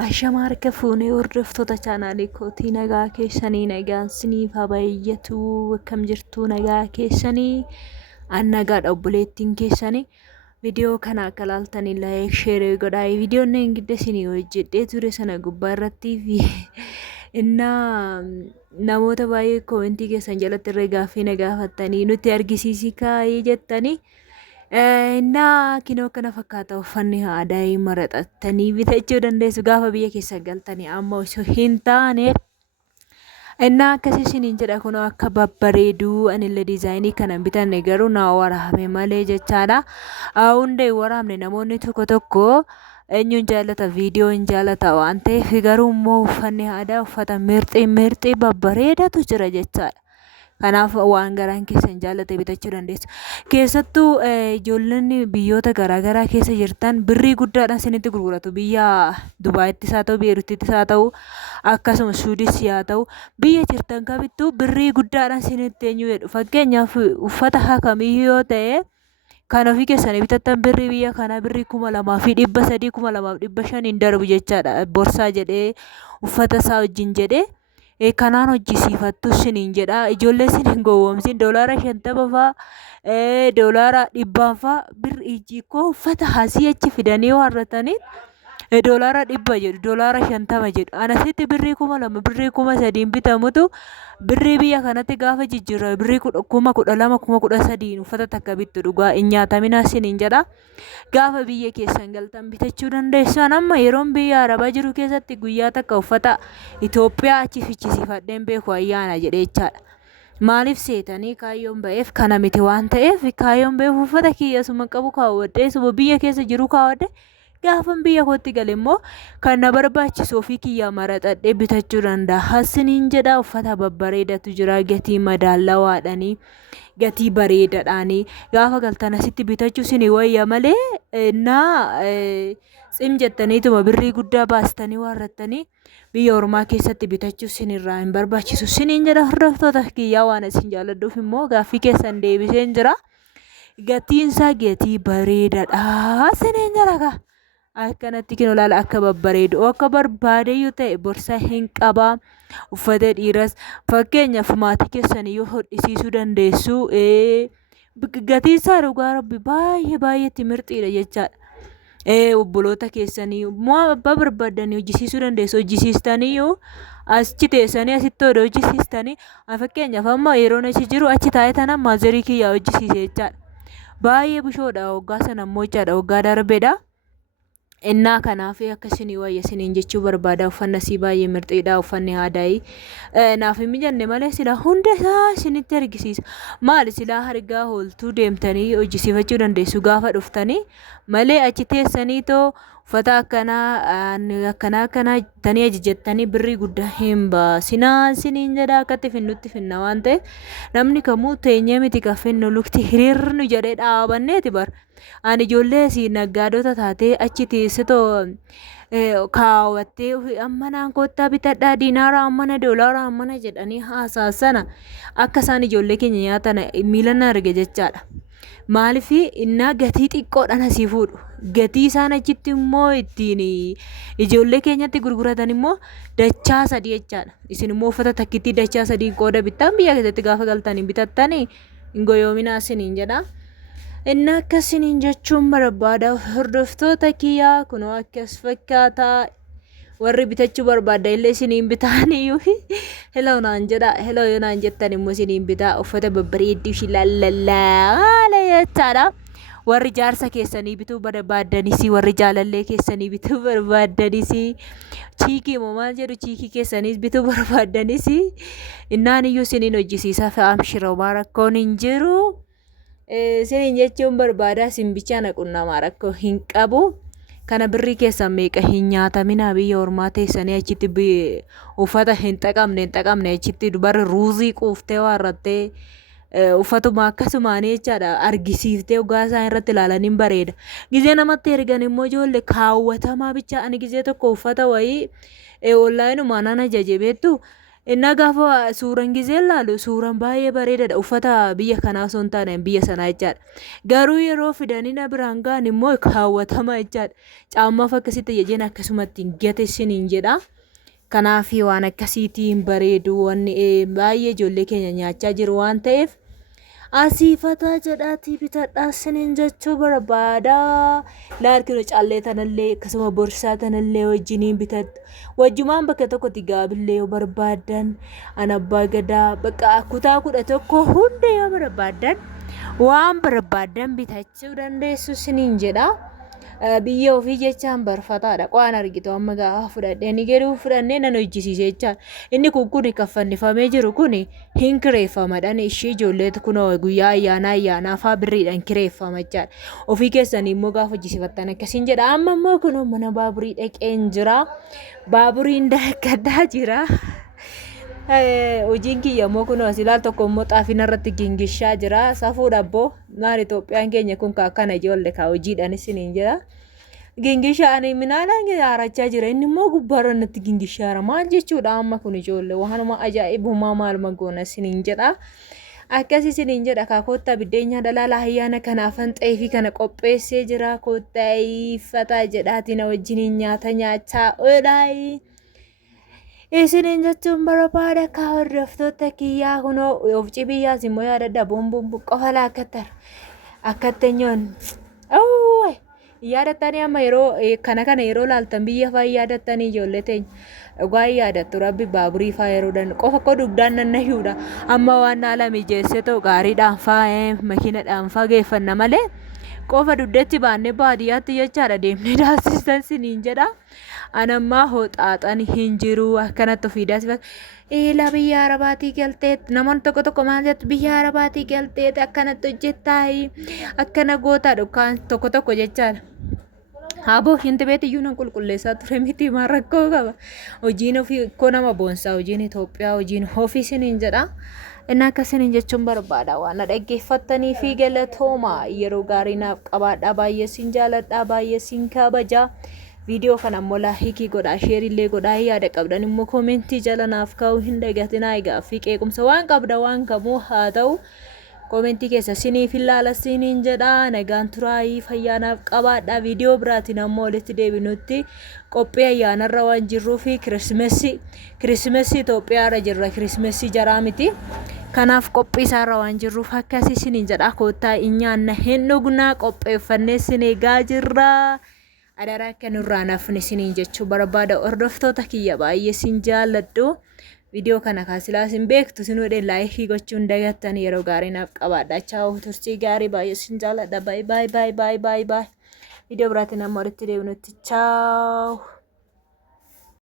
Ashama harka fuunee hordoftoota chaanaalii kootii nagaa keessanii nagaan siniif haa baay'atu akkam jirtu nagaa keessanii an nagaadha obboleettiin keessanii viidiyoo kana akka laaltanii laayik sheerii godhaa viidiyoon ingidde sinii hojjedhee ture sana gubbaa irratti innaa namoota baay'ee koomentii keessan jalatti irra gaaffii na gaafattanii nutti argisiisii kaayee jettanii Innaa kinoo kana fakkaata uffanni aadaa maraxattanii bitachuu dandeessu gaafa biyya keessa galtanii amma osoo hin taane innaa akkasii isiniin jedha kunoo akka babbareeduu anillee diizaayinii kana bitanne garuu na waraabame malee jechaadha. Hunda hin waraabne namoonni tokko tokko eenyuun jaallata viidiyoo hin jaallata waan ta'eef garuu immoo uffanni aadaa uffata mirxii babbareedatu jira jechaadha. Kanaaf waan garaan keessan jaallate bitachuu dandeessu. Keessattuu ijoollonni biyyoota garaagaraa keessa jirtan birrii guddaadhaan isinitti gurguratu. Biyya Dubaayittis haa ta'u, Beerutittis haa ta'u, akkasumas Suudis haa ta'u, biyya jirtan kamittuu birrii guddaadhaan isinitti eenyu jedhu. Fakkeenyaaf uffata hakamiyyuu yoo ta'e kan ofii keessanii bitattan birrii biyya kanaa birrii 2,300 2,500 darbu jechaadha. Borsaa jedhee uffata isaa wajjin jedhee. Kanaan hojjisiifattu isiniin jedha ijoollee isiniin gowwoomsin $50 fa'aa $100 fa'aa birrii koo uffata hasii achi fidanii warrataniin $100 jedhu $50 jedhu anasitti birrii 2,000 birrii 3,000 bitamutu birrii biyya kanatti gaafa jijjiirra birrii 12,000 13,000 uffata takka bittu dhugaa hin nyaatamina isiniin jedha. Gaafa biyya keessan galtan bitachuu dandeessu. Amma yeroon biyya Arabaa jiru keessatti guyyaa takka uffata Itoophiyaa achi fichisiifadheen beeku ayyaana jedhee jechaadha. Maaliif seetanii kaayyoon ba'eef kana miti waan ta'eef kaayyoon ba'eef uffata kiyya suma qabu kaawwadhee suma biyya keessa jiru kaawwadhe gaafan biyya kootti gale immoo kan na barbaachisu ofii kiyya maraxadhee bitachuu danda'a. Hasiniin jedha uffata babbareedatu jira gatii madaalawaadhaanii gatii bareedaadhaanii gaafa galtan asitti bitachuu isinii wayya malee tsim jettaniituma birrii guddaa baastanii warrattanii biyya ormaa keessatti bitachuu isinirraa hin barbaachisu. Isiniin jedha hordoftoota kiyyaa waan isin jaalladhuuf immoo gaaffii keessan deebiseen jira. Gatiinsaa gatii bareedaadha isiniin jedha. Akkanatti kinoo laala akka babbareedu akka barbaade yoo ta'e borsaa hin qabaa uffata dhiiras fakkeenyaaf maatii keessanii yoo hodhisiisuu dandeessu gatii isaa dhugaa rabbi baay'ee mirxiidha jechaadha. Obboloota keessanii moo abbaa barbaadanii hojjisiisuu dandeessu hojjisiistanii yoo achi teessanii asitti odoo hojjisiistanii fakkeenyaaf amma yeroon achi jiru achi taa'ee tana maazarii kiyyaa hojjisiise jechaadha. Baay'ee bishoodha waggaa sana immoo jechaadha waggaa darbeedha. Innaa kanaaf akkasini wayya isiniin jechuu barbaada uffanna si baay'ee mirxiidha uffanni aadaa naaf hin mijanne malee sila hunda isaa isinitti argisiisa. Maali silaa hargaa hooltuu deemtanii hojjisiifachuu dandeessu gaafa dhuftanii malee achi teessanii too uffata akkanaa tanii ajajattanii birrii guddaa hin baasinaa isiniin jedha akkatti finnutti finna waan ta'eef namni kamuu teenyee miti kan finnu lukti hiriirnu jedhee dhaabanneeti bara. Ani ijoollee si naggaadota taatee achi teessitoo kaawwattee amma naan koottaa bitadhaa diinaara ammana doolaara ammana jedhanii haasaasana akka isaan ijoollee keenya nyaatan miilan arge jechaadha. Maaliif innaa gatii xiqqoodhaan asii fuudhu gatii isaan achitti immoo ittiin ijoollee keenyatti gurguratan immoo dachaa 3 jechaadha. Isin immoo uffata takkitti dachaa 3 qooda bittan biyya keessatti gaafa galtanii bitattanii hin goyoominaa isiniin jedha. Inni akkasiniin jechuun barbaada hordoftoota kiyyaa kunoo akkas fakkaataa warri bitachuu barbaada illee isiniin bitaaniyyuu hello naan jedha hello yoo naan jettan immoo isiniin bitaa uffata babbareedduu shi lallallaa jechaadha. Warri jaarsa keessanii bituu barbaadanis warri jaalallee keessanii bituu barbaadanis chiikii moo maal jedhu chiikii keessaniis bituu barbaadanis innaan iyyuu isiniin hojjisiisa fe'am shiroomaa rakkoon hin jiru. Isiniin jechuun barbaada simbicha naqunnamaa rakkoo hin qabu. Kana birrii keessan meeqa hin nyaatamina biyya ormaa teessanii achitti uffata hin xaqamne achitti dubarri ruuzii quuftee warrattee uffatuma akkasumaan jechaadha argisiiftee ugaa isaan irratti ilaalaniin bareeda. Gizee namatti ergan immoo ijoollee kaawwatamaa bicha ani gizee tokko uffata wayii onlaayinuma nan ajaje beektu Inna gaafa suuraan gisee laalu suuraan baay'ee bareedaadha. Uffata biyya kanaa osoo hin taane biyya sanaa jechaadha. Garuu yeroo fidanii na biraan ga'an immoo kaawwatama jechaadha. Caammaaf akkasitti jejeen akkasumatti hin gatessiniin jedha. Kanaaf waan akkasiitiin bareedu wanni baay'ee ijoollee keenya nyaachaa jiru waan ta'eef asiifataa jedhaatii bitadhaa siniin jechuu barbaada. Laalkinu callee tanallee akkasuma borsaa tanallee wajjiniin bitadhu. Wajjumaan bakka tokkotti gaabillee yoo barbaadan an abbaa gadaa bakka kutaa 11 hunda yoo barbaadan waan barbaadan bitachuu dandeessu siniin jedha. Biyya ofii jechaan barfataadha. Qo'aan argitu amma gaafa fudhadhee garuu fudhannee nan hojjisiise jechaan. Inni kun kaffannifamee jiru kun hin kireeffamadhaan ishee ijoolleetu kun guyyaa ayyaanaa fa'aa birriidhaan kireeffama jechaadha. Ofii keessanii immoo gaafa hojjisiifattan akkasiin jedha. Amma immoo kun mana baaburii dhaqeen jira. Baaburiin daakkadaa jira. Hojiin kiyya immoo kun asilaal tokko immoo xaafina irratti gingishaa jira. Safuu dhabboo maal Itoophiyaan keenya kun akkana ijoollee kaa hojiidhaan isiniin jira. Gingishaa ani minaalaan haarachaa jira. Inni immoo gubbaarra natti gingishaara. Maal jechuudha amma kun ijoollee waanuma ajaa'ibumaa maaluma goona isiniin jedha. Akkas isiniin jedha kaakottaa biddeenya dhalaalaa ayyaana kanaafan xeefii kana qopheessee jira. Kottaa iffataa jedhaatiin wajjiniin nyaata nyaachaa oolaayi. Isiniin jechuun barbaada akka hordoftoota kiyyaa kunoo of cibiyyaas immoo yaadadha boonboon qofa laakkatar akkattenyoon yaadattanii amma yeroo kana yeroo laaltan biyya fa'aa yaadattanii ijoollee teenya dhugaa yaadattu rabbi baaburii fa'aa yeroo dan qofa koo dugdaan nannayyuudha amma waan haala mijeessee ta'u gaariidhaan fa'aa makiinadhaan fa'aa geeffanna malee qofa dugdatti baannee baadiyyaatti jechaadha deemnee daasistan siniin jedha. Anammaa hooxaaxan hin jiru akkanatti ofiidhaas ila biyya arabaatii galteet namoonni tokko maal jettu biyya arabaatii galteet akkanatti hojjettaayi akkana gootaa dhukaan tokko jechaadha. Haboo hinti beetiyyuu nan qulqulleessaa ture miti maan rakkoo qaba. Hojiin ofii koo nama boonsaa hojiin Itoophiyaa hojiin ofii siniin jedha. Inni akkasiniin jechuun barbaada waan dhaggeeffattanii fi galatooma yeroo gaarii naaf qabaadhaa baay'ee sin jaaladhaa baay'ee sin kabajaa. Video kana ammoo laayikii godhaa sheerillee godhaa yaada qabdan immoo koomentii jala naaf kaa'uu hin dagatinaa egaa fi qeequmsa waan qabda waan kamuu haa ta'u koomentii keessa siniif ilaala siniin jedha nagaan turaayii fayyaanaaf qabaadhaa video biraatiin ammoo walitti deebinutti qophii ayyaanarra waan jirruu fi kirismesii Itoophiyaarra jirra kirismesii jaraa miti kanaaf qophii isaarra waan jirruuf akkasii siniin jedha koottaa nyaanna hin dhugnaa qopheeffannee sin eegaa jirra. Adara akka nurraa nafni siniin jechuu barbaada hordoftoota kiyya baay'ee sin jaalladhu. Video kana kaasilaa sin beektu sin wedheen laayikii gochuun dagattan yeroo gaarii naaf qabaadha. Chaawu turtii gaarii baay'ee sin jaalladha. Bye. Video biraatiin amma walitti deebinutti chaawu.